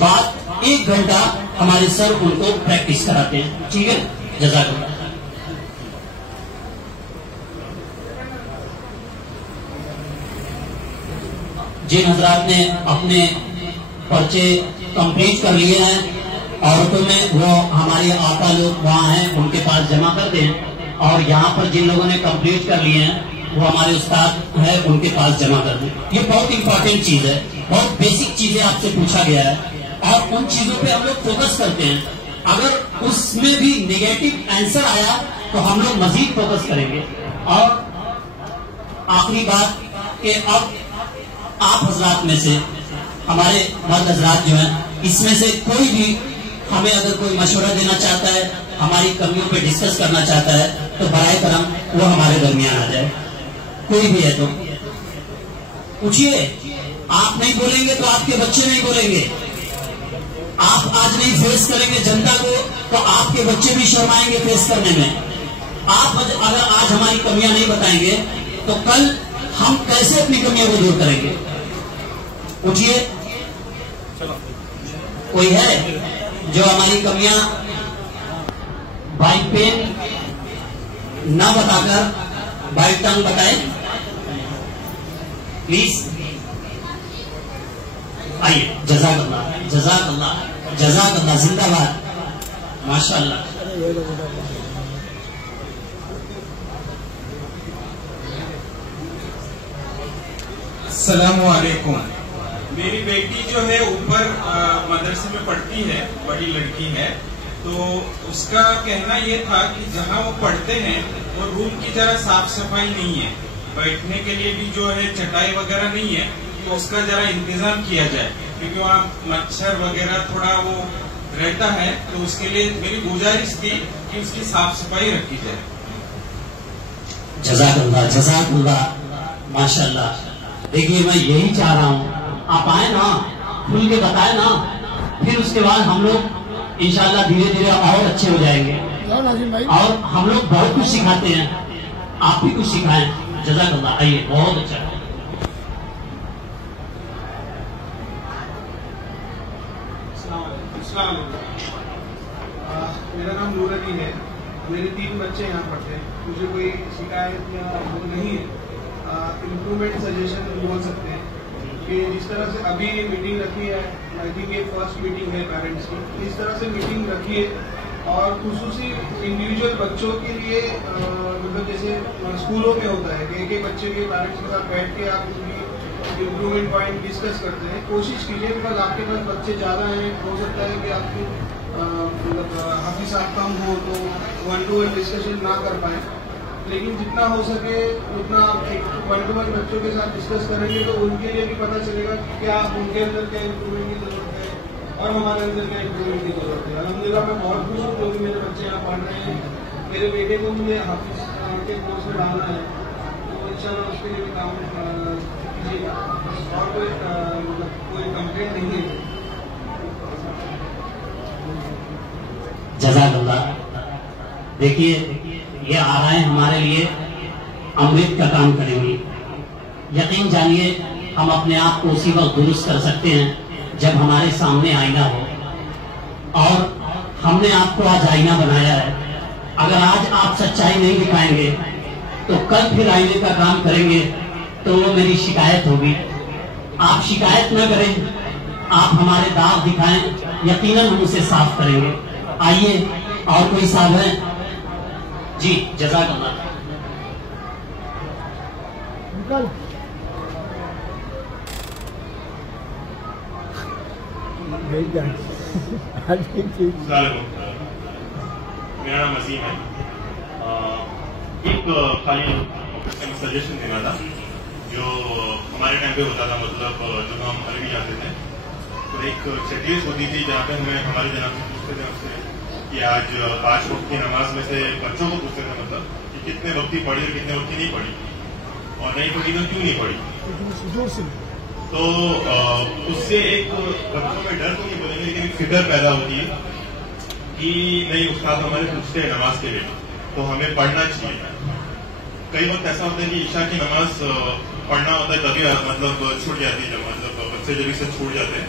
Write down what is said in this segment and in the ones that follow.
بعد 1 گھنٹہ ہمارے سر ان کو پریکٹس کراتے ہیں. ٹھیک ہے, جزاک اللہ. جن حضرات نے اپنے پرچے کمپلیٹ کر لیے ہیں عورتوں میں, وہ ہمارے آقا لوگ وہاں ہیں, ان کے پاس جمع کر دیں. اور یہاں پر جن لوگوں نے کمپلیٹ کر لیے ہیں وہ ہمارے استاد ہیں, ان کے پاس جمع کر دیں. یہ بہت امپورٹنٹ چیز ہے, بہت بیسک چیزیں آپ سے پوچھا گیا ہے اور ان چیزوں پہ ہم لوگ فوکس کرتے ہیں. اگر اس میں بھی نیگیٹو آنسر آیا تو ہم لوگ مزید فوکس کریں گے. اور آخری بات کہ اب آپ حضرات میں سے ہمارے مرد حضرات جو ہیں, اس میں سے کوئی بھی ہمیں اگر کوئی مشورہ دینا چاہتا ہے, ہماری کمیوں پہ ڈسکس کرنا چاہتا ہے, تو برائے کرم وہ ہمارے درمیان آ جائے. کوئی بھی ہے تو پوچھیے. آپ نہیں بولیں گے تو آپ کے بچے نہیں بولیں گے. آپ آج نہیں فیس کریں گے جنتا کو تو آپ کے بچے بھی شرمائیں گے فیس کرنے میں. آپ اگر آج ہماری کمیاں نہیں بتائیں گے تو کل ہم کیسے اپنی کمیاں کو دور کریں گے؟ اٹھیے. کوئی ہے جو ہماری کمیاں بائی پین نہ بتا کر بائی ٹنگ بتائے؟ پلیز آئیے. جزاک اللہ, جزاک اللہ, جزاک اللہ. زندہ باد, ماشاء اللہ. السلام علیکم. میری بیٹی جو ہے اوپر مدرسے میں پڑھتی ہے, بڑی لڑکی ہے, تو اس کا کہنا یہ تھا کہ جہاں وہ پڑھتے ہیں وہ روم کی ذرا صاف صفائی نہیں ہے, بیٹھنے کے لیے بھی جو ہے چٹائی وغیرہ نہیں ہے, تو اس کا ذرا انتظام کیا جائے کیونکہ وہاں مچھر وغیرہ تھوڑا وہ رہتا ہے. تو اس کے لیے میری گزارش تھی کہ اس کی صاف صفائی رکھی جائے. جزاک اللہ, جزاک اللہ, ماشاء اللہ. دیکھیے میں یہی چاہ رہا ہوں, آپ آئے نا, کھل کے بتائیں نا, پھر اس کے بعد ہم لوگ انشاءاللہ دھیرے دھیرے اور اچھے ہو جائیں گے. اور ہم لوگ بہت کچھ سکھاتے ہیں, آپ بھی کچھ سکھائیں. جزاک اللہ. آئیے, بہت اچھا. میرا نام نور علی ہے, میرے 3 بچے یہاں پڑھتے ہیں. مجھے کوئی شکایت یا نہیں ہے. امپرومنٹ سجیشن بول سکتے ہیں کہ جس طرح سے ابھی میٹنگ رکھی ہے, آئی تھنک یہ فرسٹ میٹنگ ہے پیرنٹس کی, اس طرح سے میٹنگ رکھیے اور خصوصی انڈیویجول بچوں کے لیے مطلب جیسے اسکولوں میں ہوتا ہے کہ ایک بچے کے پیرنٹس کے ساتھ بیٹھ کے آپ اس کی امپرومنٹ پوائنٹ ڈسکس کرتے ہیں. کوشش کیجیے بیکاز آپ کے پاس بچے زیادہ ہیں, ہو سکتا ہے کہ آپ کی مطلب حافظ صاحب کم ہو تو 1-to-1 ڈسکشن نہ کر پائیں, لیکن جتنا ہو سکے اتنا آپ 1-to-1 بچوں کے ساتھ ڈسکس کریں گے تو ان کے لیے بھی پتہ چلے گا کہ کیا ان کے اندر کیا امپرومنٹ کی ضرورت ہے اور ہمارے اندر کیا امپرومنٹ کی ضرورت ہے. الحمدللہ میں بہت خوش ہوں کیونکہ میرے بچے یہاں پڑھ رہے ہیں. میرے بیٹے کو مجھے حافظ کے کورس میں ڈالنا ہے, تو انشاءاللہ اس کے لیے بھی کام کیجیے گا. اور کوئی کمپلینٹ نہیں ہے. جزاک اللہ. دیکھیے یہ آرائیں ہمارے لیے امرت کا کام کریں گی. یقین جانیے ہم اپنے آپ کو اسی وقت درست کر سکتے ہیں جب ہمارے سامنے آئینہ ہو, اور ہم نے آپ کو آج آئینہ بنایا ہے. اگر آج آپ سچائی نہیں دکھائیں گے تو کل پھر آئینے کا کام کریں گے تو وہ میری شکایت ہوگی. آپ شکایت نہ کریں, آپ ہمارے داغ دکھائیں, یقیناً ہم اسے صاف کریں گے. آئیے, اور کوئی صاحب ہے؟ جی جزاک اللہ. میرا نام وسیم ہے. ایک خالی سجیشن دینا تھا جو ہمارے ٹائم پہ ہوتا تھا, مطلب جب ہم عربی جاتے تھے تو ایک چیک لسٹ ہوتی تھی جہاں پہ ہمیں ہمارے جناب سے پوچھتے تھے اس سے کہ آج 5 وقت کی نماز میں سے بچوں کو پوچھتے تھے مطلب کہ کتنے وقت کی پڑھی اور کتنے وقت کی نہیں پڑھی, اور نہیں پڑھی تو کیوں نہیں پڑھی. تو اس سے ایک بچوں میں ڈر تو نہیں بولیں گے لیکن ایک فکر پیدا ہوتی ہے کہ نہیں استاد ہمارے پوچھتے ہیں نماز کے لیے تو ہمیں پڑھنا چاہیے. کئی وقت ایسا ہوتا ہے کہ عشاء کی نماز پڑھنا ہوتا ہے تبھی مطلب چھوٹ جاتی ہے, جب مطلب بچے جب سے چھوٹ جاتے ہیں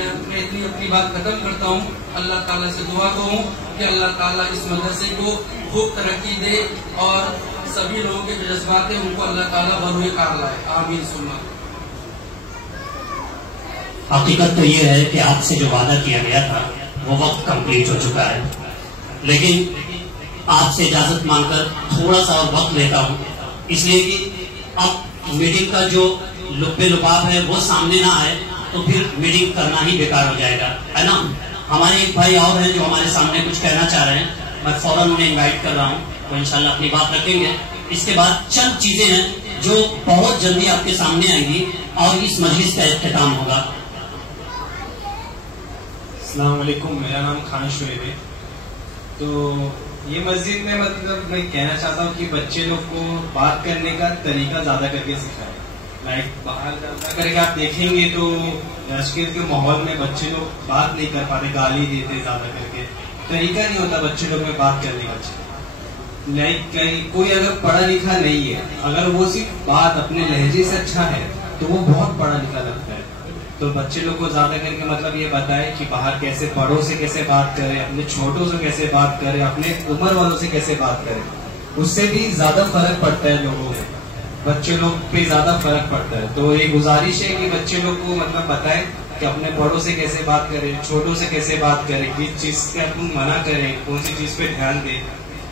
میں اپنی بات ختم کرتا ہوں. اللہ تعالیٰ سے دعا کروں کہ اللہ تعالیٰ اس مدرسے کو خوب ترقی دے اور سبھی لوگوں کے جذبات ہیں ان کو اللہ تعالیٰ بروئے کار لائے. آمین ثم آمین. حقیقت تو یہ ہے کہ آپ سے جو وعدہ کیا گیا تھا وہ وقت کمپلیٹ ہو چکا ہے، لیکن آپ سے اجازت مانگ کر تھوڑا سا اور وقت لیتا ہوں، اس لیے کہ اب میٹنگ کا جو لب لباب ہے وہ سامنے نہ آئے تو پھر میٹنگ کرنا ہی بیکار ہو جائے گا، ہے نا. ہمارے ایک بھائی اور ہیں جو ہمارے سامنے کچھ کہنا چاہ رہے ہیں، میں فوراً انہیں انوائٹ کر رہا ہوں، وہ انشاءاللہ اپنی بات رکھیں گے. اس کے بعد چند چیزیں ہیں جو بہت جلدی آپ کے سامنے آئیں گی اور اس مجلس کا اختتام ہوگا. السلام علیکم، میرا نام خان شعیب ہے. تو یہ مسجد میں مطلب میں کہنا چاہتا ہوں کہ بچے لوگ کو بات کرنے کا طریقہ زیادہ کر کے سکھائے. لائک باہر جا کر کے آپ دیکھیں گے تو آج کل کے ماحول میں بچے لوگ بات نہیں کر پاتے، گالی دیتے زیادہ کر کے، طریقہ نہیں ہوتا بچے لوگ میں بات کرنے کا. لائک کوئی اگر پڑھا لکھا نہیں ہے، اگر وہ صرف بات اپنے لہجے سے اچھا ہے تو وہ بہت پڑھا لکھا لگتا ہے. تو بچے لوگ کو زیادہ کر کے مطلب یہ بتائے کہ باہر کیسے بڑوں سے کیسے بات کرے، اپنے چھوٹوں سے کیسے بات کرے، اپنے عمر والوں سے کیسے بات کرے. اس سے بھی زیادہ فرق پڑتا ہے، لوگوں میں بچے لوگ پہ زیادہ فرق پڑتا ہے. تو یہ گزارش ہے کہ بچے لوگ کو مطلب بتائے کہ اپنے بڑوں سے کیسے بات کرے، چھوٹوں سے کیسے بات کرے، کس چیز کا منع کریں، کون سی چیز پہ دھیان دے.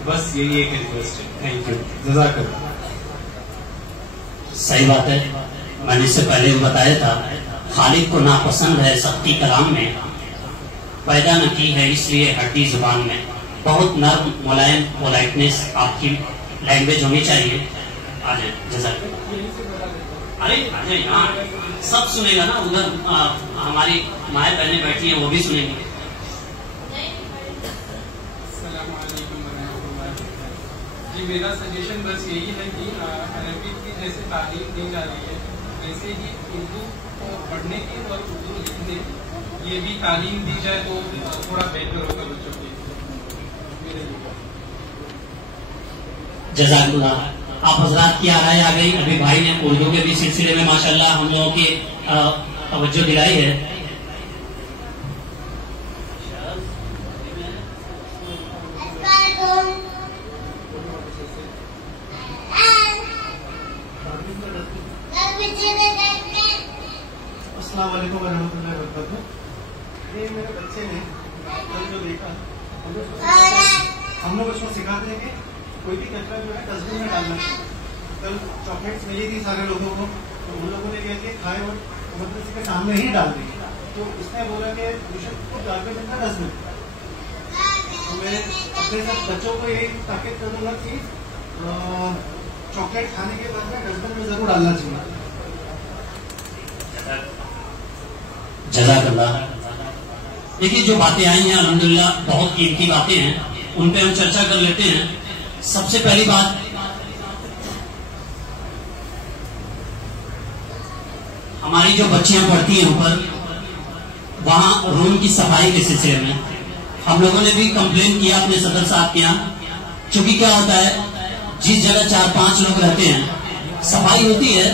بس یہی ایک ریکویسٹ ہے. تھینک یو، جزاک اللہ. صحیح بات ہے، میں نے اس سے پہلے بتایا تھا، خالق کو ناپسند ہے سختی کلام میں، پیدا نہ کی ہے اس لیے ہڈی زبان میں. بہت نرم ملائم پولائٹنس آپ کی لینگویج ہونی چاہیے. آ جائیں، جزاک اللہ. ارے آ جائیں، ہاں سب سنے گا نا، ادھر ہماری مائیں بہنیں بیٹھی ہیں وہ بھی سنیں گی. السلام علیکم ورحمۃ اللہ وبرکاتہ. جی میرا سجیشن بس یہی ہے کہ عربک کی جیسے تعلیم دی جا رہی ہے ویسے ہی اردو کو پڑھنے کی اور اردو لکھنے یہ بھی تعلیم دی جائے تو تھوڑا بہتر ہوگا بچوں کے. جزاک اللہ. آپ حضرات کی آرائیں آ گئی. ابھی بھائی نے اردو کے بھی سلسلے میں ماشاءاللہ ہم لوگوں کی توجہ دلائی ہے. السلام علیکم ورحمۃ اللہ وبرکاتہ. یہ میرے بچے نے کل جو دیکھا ہم لوگ اس کو سکھاتے ہیں کہ کوئی بھی کچرا جو ہے ڈسٹ بن میں ڈالنا چاہیے. کل چاکلیٹس ملی تھی سارے لوگوں کو، تو ان لوگوں نے کیا کہ کھائے اور مدرسے کے سامنے ہی ڈال دی. تو اس نے بولا کہ گاربیج ان کا ڈسٹ بن. تو میں اپنے سب بچوں کو یہی تاکید کر دوں گا کہ چاکلیٹ کھانے کے بعد میں ڈسٹ بن میں ضرور ڈالنا چاہیے. جزاک اللہ. دیکھیے جو باتیں آئی ہیں الحمدللہ بہت قیمتی باتیں ہیں، ان پہ ہم چرچا کر لیتے ہیں. سب سے پہلی بات، ہماری جو بچیاں پڑھتی ہیں اوپر وہاں روم کی صفائی کے سلسلے میں ہم لوگوں نے بھی کمپلین کیا اپنے صدر صاحب کے یہاں. چونکہ کیا ہوتا ہے جس جگہ 4-5 لوگ رہتے ہیں صفائی ہوتی ہے،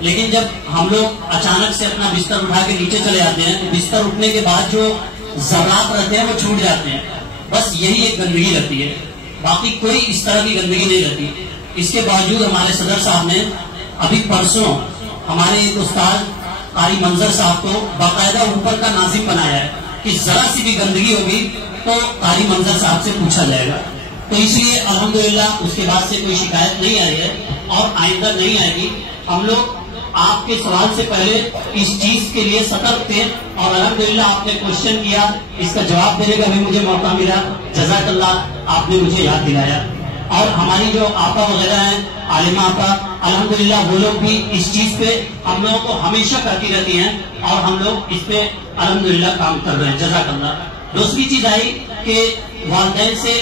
لیکن جب ہم لوگ اچانک سے اپنا بستر اٹھا کے نیچے چلے جاتے ہیں تو بستر اٹھنے کے بعد جو زرات رہتے ہیں وہ چھوٹ جاتے ہیں. بس یہی ایک گندگی رہتی ہے، باقی کوئی اس طرح کی گندگی نہیں رہتی. اس کے باوجود ہمارے صدر صاحب نے ابھی پرسوں ہمارے ایک استاد قاری منظر صاحب کو باقاعدہ اوپر کا ناظم بنایا ہے کہ ذرا سی بھی گندگی ہوگی تو قاری منظر صاحب سے پوچھا جائے گا. تو اس لیے الحمدللہ اس کے بعد سے کوئی شکایت نہیں آئی ہے اور آئندہ نہیں آئے گی. ہم لوگ آپ کے سوال سے پہلے اس چیز کے لیے سترک تھے اور الحمدللہ آپ نے کوشچن کیا، اس کا جواب دینے کا بھی مجھے موقع ملا. جزاک اللہ، آپ نے مجھے یاد دلایا. اور ہماری جو آپا وغیرہ ہیں عالمہ آپا الحمدللہ وہ لوگ بھی اس چیز پہ ہم لوگوں کو ہمیشہ کرتی رہتی ہیں اور ہم لوگ اس پہ الحمدللہ کام کر رہے ہیں. جزاک اللہ. دوسری چیز آئی کہ والدین سے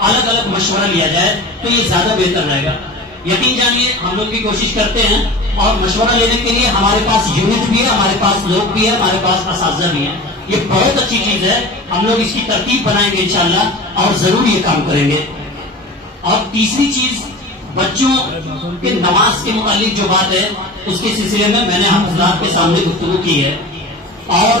الگ الگ مشورہ لیا جائے تو یہ زیادہ بہتر رہے گا. یقین جانیے ہم لوگ بھی کوشش کرتے ہیں اور مشورہ لینے کے لیے ہمارے پاس یونٹ بھی ہے، ہمارے پاس لوگ بھی ہے، ہمارے پاس اساتذہ بھی ہیں. یہ بہت اچھی چیز ہے. ہم لوگ اس کی ترتیب بنائیں گے انشاءاللہ اور ضرور یہ کام کریں گے. اور تیسری چیز بچوں کے نماز کے متعلق جو بات ہے اس کے سلسلے میں نے آپ حضرات کے سامنے گفتگو کی ہے اور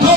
2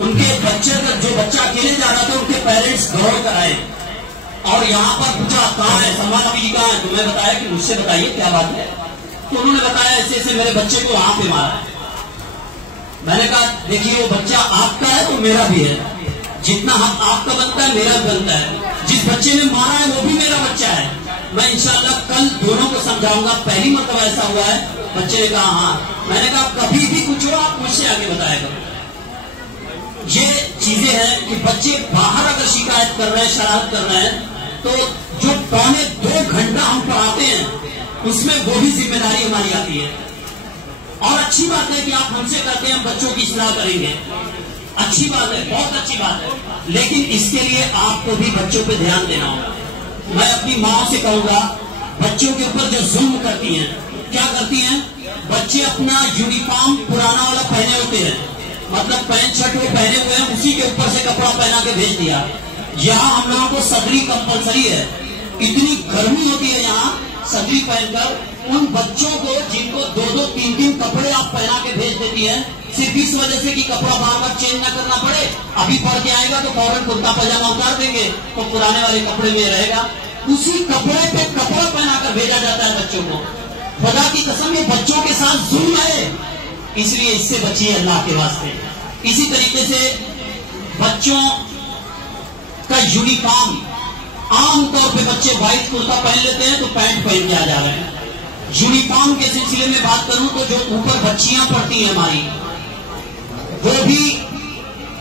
ان کے بچے جو بچہ اکیلے جا رہا تھا ان کے پیرنٹس دوڑ کر آئے اور یہاں پر پوچھا کہاں ہے سلمان نبی جی کہاں ہے؟ تو میں بتایا کہ مجھ سے بتائیے کیا بات ہے. تو انہوں نے بتایا ایسے ایسے میرے بچے کو وہاں پہ مارا ہے. میں نے کہا دیکھیے وہ بچہ آپ کا ہے تو میرا بھی ہے, جتنا حق آپ کا بنتا ہے میرا بھی بنتا ہے. جس بچے نے مارا ہے وہ بھی میرا بچہ ہے. میں انشاءاللہ کل دونوں کو سمجھاؤں گا. پہلی مرتبہ ایسا ہوا ہے. بچے نے کہا ہاں. میں نے کہا کبھی بھی کچھ ہو آپ مجھ سے آگے بتائے گا. یہ چیزیں ہیں کہ بچے باہر اگر شکایت کر رہے ہیں, شرارت کر رہے ہیں, تو جو 2.25 گھنٹہ ہم پڑھاتے ہیں اس میں وہ بھی ذمہ داری ہماری آتی ہے. اور اچھی بات ہے کہ آپ ہم سے کہتے ہیں ہم بچوں کی اصلاح کریں گے, اچھی بات ہے, بہت اچھی بات ہے. لیکن اس کے لیے آپ کو بھی بچوں پہ دھیان دینا ہوگا. میں اپنی ماں سے کہوں گا بچوں کے اوپر جو ظلم کرتی ہیں, کیا کرتی ہیں, بچے اپنا یونیفارم پرانا والا پہنے ہوتے ہیں, مطلب پینٹ شرٹ وہ پہنے ہوئے ہیں, اسی کے اوپر سے کپڑا پہنا کے بھیج دیا. یہاں ہم لوگوں کو صدری کمپلسری ہے. اتنی گرمی ہوتی ہے یہاں, صدری پہن کر ان بچوں کو جن کو 2-3 کپڑے آپ پہنا کے بھیج دیتی ہیں, صرف اس وجہ سے کہ کپڑا بار بار چینج نہ کرنا پڑے. ابھی پڑھ کے آئے گا تو فوراً کرتا پاجامہ اتار دیں گے تو پرانے والے کپڑے میں رہے گا. اسی کپڑے پہ کپڑا پہنا کر بھیجا جاتا ہے بچوں کو. خدا کی قسم یہ بچوں کے ساتھ ظلم ہے, اس لیے اس سے بچیے اللہ کے واسطے. اسی طریقے سے بچوں کا یونیفارم, عام طور پہ بچے وائٹ کرتا پہن لیتے ہیں تو پینٹ پہن کے آ جا رہے ہیں. یونیفارم کے سلسلے میں بات کروں تو جو اوپر بچیاں پڑتی ہیں ہماری, وہ بھی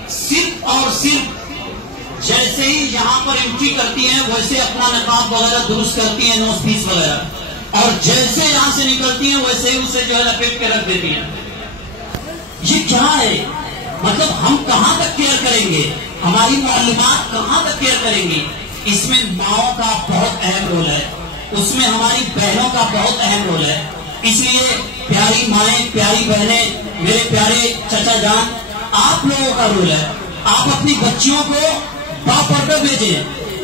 صرف اور صرف جیسے ہی یہاں پر انٹری کرتی ہیں ویسے اپنا نقاب وغیرہ درست کرتی ہیں, نوز پیس وغیرہ, اور جیسے یہاں سے نکلتی ہیں ویسے ہی اسے جو ہے لپیٹ کے رکھ دیتی ہیں. یہ کیا ہے؟ مطلب ہم کہاں تک کیئر کریں گے, ہماری معلومات کہاں تک کیئر کریں گی؟ اس میں ماؤں کا بہت اہم رول ہے, اس میں ہماری بہنوں کا بہت اہم رول ہے. اس لیے پیاری مائیں, پیاری بہنیں, میرے پیارے چچا جان, آپ لوگوں کا رول ہے. آپ اپنی بچیوں کو باپردہ بھیجیں.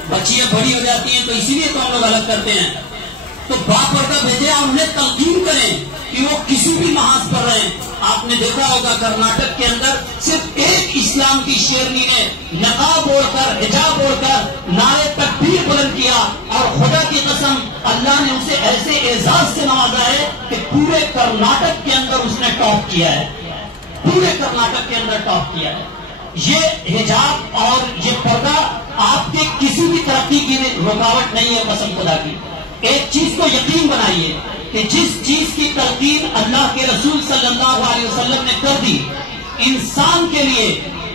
بچیاں بڑی ہو جاتی ہیں تو اسی لیے تو ہم لوگ الگ کرتے ہیں, تو باپردہ بھیجیں اور انہیں تلقین کریں کہ وہ کسی بھی محاذ پر رہیں. آپ نے دیکھا ہوگا کرناٹک کے اندر صرف ایک اسلام کی شیرنی نے نقاب اوڑھ کر, حجاب اوڑھ کر نعرے تکبیر بلند کیا, اور خدا کی قسم اللہ نے اسے ایسے اعزاز سے نوازا ہے کہ پورے کرناٹک کے اندر اس نے ٹاپ کیا ہے, پورے کرناٹک کے اندر ٹاپ کیا ہے. یہ حجاب اور یہ پردہ آپ کے کسی بھی ترقی کی رکاوٹ نہیں ہے قسم خدا کی. ایک چیز کو یقین بنائیے کہ جس چیز کی تلقین اللہ کے رسول صلی اللہ علیہ وسلم نے کر دی, انسان کے لیے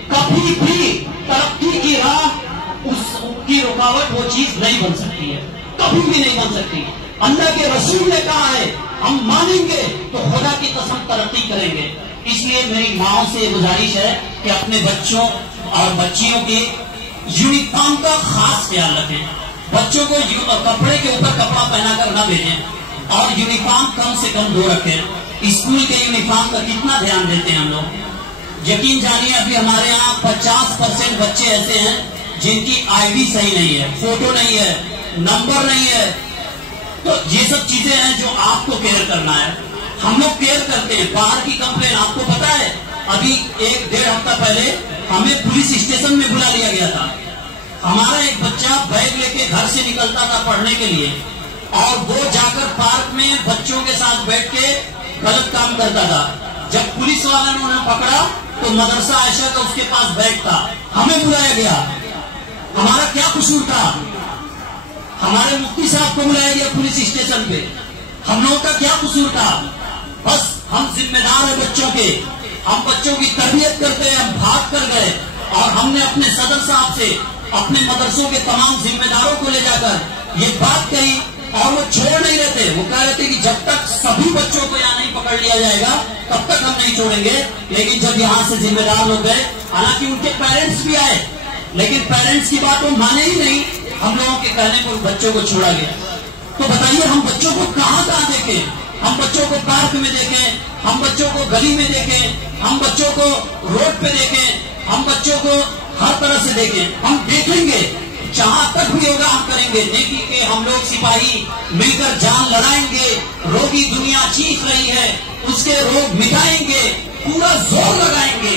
کبھی بھی ترقی کی راہ اس کی رکاوٹ وہ چیز نہیں بن سکتی ہے, کبھی بھی نہیں بن سکتی. اللہ کے رسول نے کہا ہے ہم مانیں گے تو خدا کی قسم ترقی کریں گے. اس لیے میری ماں سے گزارش ہے کہ اپنے بچوں اور بچیوں کے یونیفارم کا خاص خیال رکھیں. بچوں کو کپڑے کے اوپر کپڑا پہنا کر نہ بھیجیں, اور یونیفارم کم سے کم 2 رکھیں. اسکول کے یونیفارم کا کتنا دھیان دیتے ہیں ہم لوگ, یقین جانیے ابھی ہمارے یہاں 50% بچے ایسے ہیں جن کی آئی ڈی صحیح نہیں ہے, فوٹو نہیں ہے, نمبر نہیں ہے. تو یہ سب چیزیں ہیں جو آپ کو کیئر کرنا ہے. ہم لوگ کیئر کرتے ہیں. باہر کی کمپلین آپ کو پتا ہے, ابھی 1-1.5 ہفتہ پہلے ہمیں پولیس اسٹیشن میں بلا لیا گیا تھا. ہمارا ایک بچہ بیگ لے کے گھر سے نکلتا تھا پڑھنے کے لیے, اور وہ جا کر پارک میں بچوں کے ساتھ بیٹھ کے غلط کام کرتا تھا. جب پولیس والوں نے انہیں پکڑا تو مدرسہ عائشہ کا اس کے پاس بیگ تھا, ہمیں بلایا گیا. ہمارا کیا قصور تھا؟ ہمارے مفتی صاحب کو بلایا گیا پولیس اسٹیشن پہ, ہم لوگوں کا کیا قصور تھا؟ بس ہم ذمہ دار ہیں بچوں کے, ہم بچوں کی تربیت کرتے ہیں. ہم بھاگ کر گئے اور ہم نے اپنے صدر صاحب سے اپنے مدرسوں کے تمام ذمہ داروں کو لے جا کر یہ بات کہی, اور وہ چھوڑ نہیں رہے تھے. وہ کہہ رہے تھے کہ جب تک سبھی بچوں کو یہاں نہیں پکڑ لیا جائے گا تب تک ہم نہیں چھوڑیں گے. لیکن جب یہاں سے ذمہ دار لوگ گئے, حالانکہ ان کے پیرنٹس بھی آئے, لیکن پیرنٹس کی بات وہ مانے ہی نہیں. ہم لوگوں کے کہنے پر بچوں کو چھوڑا گیا. تو بتائیے ہم بچوں کو کہاں دیکھیں؟ ہم بچوں کو پارک میں دیکھیں, ہم بچوں کو گلی میں دیکھیں, ہم بچوں کو روڈ پہ دیکھیں, ہم بچوں کو ہر طرح سے دیکھیں. ہم دیکھیں گے, جہاں تک بھی ہوگا ہم کریں گے. دیکھیں کہ ہم لوگ سپاہی مل کر جان لڑائیں گے. روگی دنیا چیخ رہی ہے, اس کے روگ مٹائیں گے, پورا زور لگائیں گے.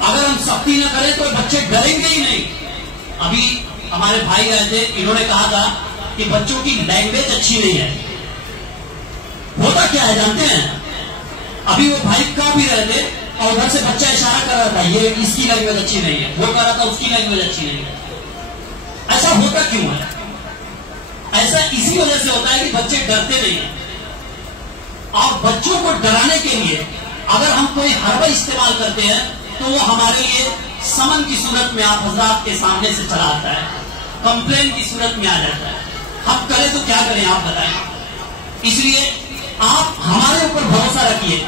اگر ہم سختی نہ کریں تو بچے ڈریں گے ہی نہیں. ابھی ہمارے بھائی آئے تھے, انہوں نے کہا تھا کہ بچوں کی لینگویج اچھی نہیں ہے. ہوتا کیا ہے جانتے ہیں؟ ابھی وہ بھائی کہا بھی رہے تھے اور ادھر سے بچہ اشارہ کر رہا تھا یہ اس کی لینگویج اچھی نہیں ہے, وہ کہہ رہا تھا اس کی لینگویج اچھی نہیں ہے. ایسا ہوتا کیوں ہے؟ ایسا اسی وجہ سے ہوتا ہے کہ بچے ڈرتے نہیں ہیں. اور بچوں کو ڈرانے کے لیے اگر ہم کوئی حربہ استعمال کرتے ہیں تو وہ ہمارے لیے سمن کی صورت میں آپ حضرات کے سامنے سے چلا آتا ہے, کمپلین کی صورت میں آ جاتا ہے. ہم کریں تو کیا کریں آپ بتائیں. اس لیے آپ ہمارے اوپر بھروسہ رکھیے,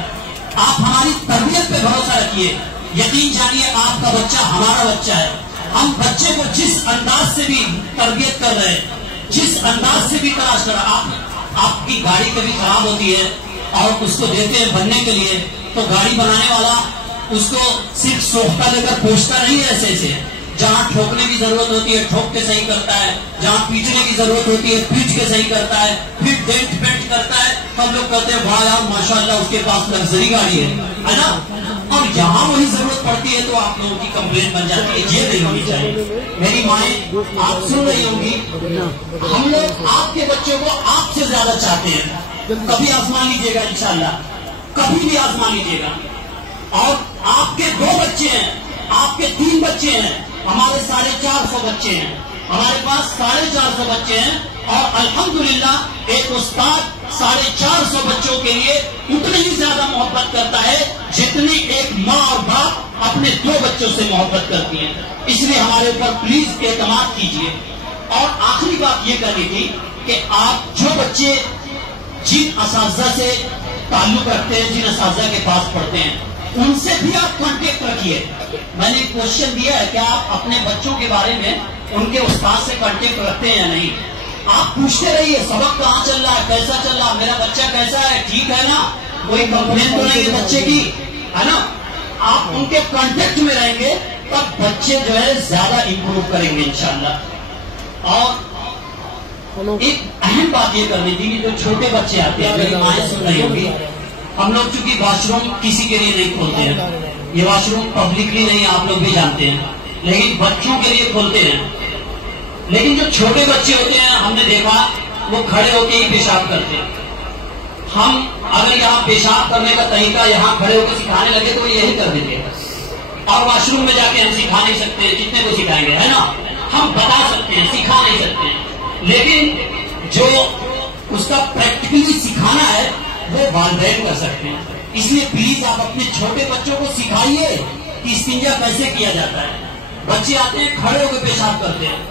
آپ ہماری تربیت پہ بھروسہ رکھیے. یقین جانیے آپ کا بچہ ہمارا بچہ ہے. ہم بچے کو جس انداز سے بھی تربیت کر رہے ہیں, جس انداز سے بھی تلاش کر رہے ہیں. آپ کی گاڑی کبھی خراب ہوتی ہے اور اس کو دیتے ہیں بننے کے لیے, تو گاڑی بنانے والا اس کو صرف سوکھتا لے کر پوچھتا نہیں ہے ایسے ایسے. جہاں ٹھوکنے کی ضرورت ہوتی ہے ٹھوک کے صحیح کرتا ہے, جہاں پیٹنے کی ضرورت ہوتی ہے پیٹ کے صحیح کرتا ہے, پھر ڈینٹ پینٹ کرتا ہے. ہم لوگ کہتے ہیں واہ یار ماشاءاللہ اس کے پاس لگژری گاڑی ہے نا. اور یہاں وہی ضرورت پڑتی ہے تو آپ لوگوں کی کمپلین بن جاتی ہے. یہ نہیں ہونی چاہیے. میری مائیں آپ سن رہی ہوں گی, ہم لوگ آپ کے بچوں کو آپ سے زیادہ چاہتے ہیں. کبھی آزما لیجیے گا انشاءاللہ, کبھی بھی آزما لیجیے گا. اور آپ کے 2 بچے ہیں, آپ کے 3 بچے ہیں, ہمارے 450 بچے ہیں, ہمارے پاس 450 بچے ہیں. اور الحمدللہ ایک استاد 450 بچوں کے لیے اتنی ہی زیادہ محبت کرتا ہے جتنی ایک ماں اور باپ اپنے 2 بچوں سے محبت کرتی ہیں. اس لیے ہمارے اوپر پلیز اعتماد کیجیے. اور آخری بات یہ کرنی تھی کہ آپ جو بچے جن اساتذہ سے تعلق رکھتے ہیں, جن اساتذہ کے پاس پڑھتے ہیں, ان سے بھی آپ کانٹیکٹ رکھیے. میں نے کوشچن دیا ہے کہ آپ اپنے بچوں کے بارے میں ان کے استاد سے کانٹیکٹ رکھتے ہیں یا نہیں. آپ پوچھتے رہیے سبق کہاں چل رہا ہے, کیسا چل رہا, میرا بچہ کیسا ہے, ٹھیک ہے نا, کوئی کمپلین تو نہیں ہے بچے کی, ہے نا. آپ ان کے کانٹیکٹ میں رہیں گے تب بچے جو ہے زیادہ امپروو کریں گے انشاءاللہ. اور ایک اہم بات یہ کرنی تھی کہ جو چھوٹے بچے آتے ہیں, میری مائیں سن رہی ہوگی, ہم لوگ چونکہ واش روم کسی کے لیے نہیں کھولتے ہیں, یہ واش روم پبلکلی نہیں, آپ لوگ بھی جانتے ہیں, لیکن بچوں کے لیے کھولتے ہیں. لیکن جو چھوٹے بچے ہوتے ہیں ہم نے دیکھا وہ کھڑے ہو کے ہی پیشاب کرتے ہیں. ہم اگر یہاں پیشاب کرنے کا طریقہ یہاں کھڑے ہو کے سکھانے لگے تو یہی کر دیتے ہیں. اور واش روم میں جا کے ہم سکھا نہیں سکتے, کتنے کو سکھائیں گے, ہے نا. ہم بتا سکتے ہیں, سکھا نہیں سکتے, لیکن جو اس کا پریکٹیکلی سکھانا ہے وہ والدین کر سکتے ہیں. اس لیے پلیز آپ اپنے چھوٹے بچوں کو سکھائیے کہ استنجا کیسے کیا جاتا ہے. بچے آتے ہیں کھڑے ہو کے پیشاب کرتے ہیں,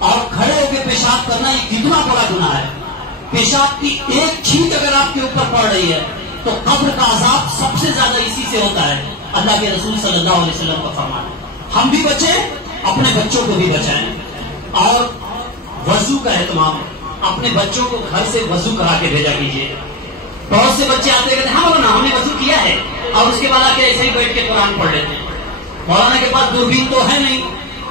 اور کھڑے ہو کے پیشاب کرنا یہ کتنا بڑا گناہ ہے. پیشاب کی ایک چھینٹ اگر آپ کے اوپر پڑ رہی ہے تو قبر کا عذاب سب سے زیادہ اسی سے ہوتا ہے. اللہ کے رسول صلی اللہ علیہ وسلم کا فرمان ہے. ہم بھی بچیں, اپنے بچوں کو بھی بچائیں. اور وضو کا اہتمام, اپنے بچوں کو گھر سے وضو کرا کے بھیجا کیجیے. بہت سے بچے آتے کہتے ہیں ہاں مولانا ہم نے وضو کیا ہے, اور اس کے بعد آ کے ایسے ہی بیٹھ کے قرآن پڑھ لیتے ہیں. مولانا کے پاس دوربین تو ہے نہیں,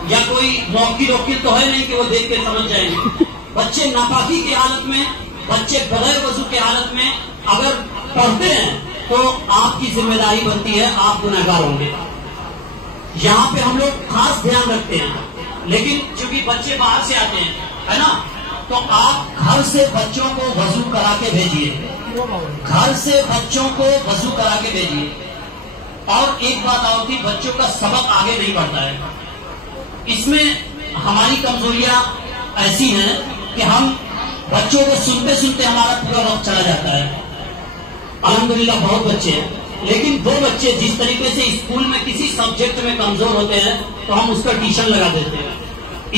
یا کوئی موقع تو ہے نہیں کہ وہ دیکھ کے سمجھ جائیں گے. بچے ناپاکی کی حالت میں, بچے بغیر وضو کی حالت میں اگر پڑھتے ہیں تو آپ کی ذمہ داری بنتی ہے, آپ گنہگار ہوں گے. یہاں پہ ہم لوگ خاص دھیان رکھتے ہیں, لیکن چونکہ بچے باہر سے آتے ہیں, ہے نا, تو آپ گھر سے بچوں کو وضو کرا کے بھیجیے, گھر سے بچوں کو وضو کرا کے بھیجیے. اور ایک بات اور تھی, بچوں کا سبق آگے نہیں بڑھتا ہے. اس میں ہماری کمزوریاں ایسی ہیں کہ ہم بچوں کو سنتے سنتے ہمارا پورا وقت چلا جاتا ہے. الحمدللہ بہت بچے ہیں, لیکن 2 بچے جس طریقے سے اسکول میں کسی سبجیکٹ میں کمزور ہوتے ہیں تو ہم اس کا ٹیوشن لگا دیتے ہیں.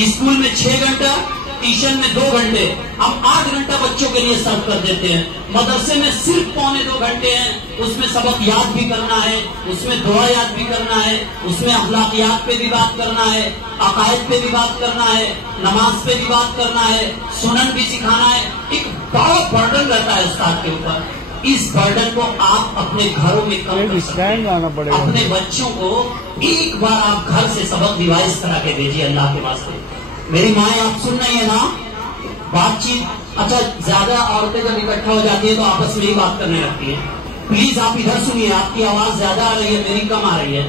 اسکول میں 6 گھنٹہ, ٹیوشن میں 2 گھنٹے, ہم 8 گھنٹہ بچوں کے لیے صرف کر دیتے ہیں. مدرسے میں صرف 1.25 گھنٹے ہیں, اس میں سبق یاد بھی کرنا ہے, اس میں دعا یاد بھی کرنا ہے, اس میں اخلاقیات پہ بھی بات کرنا ہے, عقائد پہ بھی بات کرنا ہے, نماز پہ بھی بات کرنا ہے, سنن بھی سکھانا ہے. ایک بڑا برڈن رہتا ہے استاد کے اوپر. اس برڈن کو آپ اپنے گھروں میں کم کر سکتے ہیں. اپنے بچوں کو ایک بار آپ گھر سے سبق ریوائز کرا کے بھیجیے اللہ کے واسطے. میری مائیں آپ سن رہی ہیں نا, بات چیت. اچھا, زیادہ عورتیں جب اکٹھا ہو جاتی ہیں تو آپس میں ہی بات کرنے لگتی ہیں. پلیز آپ ادھر سنیے, آپ کی آواز زیادہ آ رہی ہے, میری کم آ رہی ہے.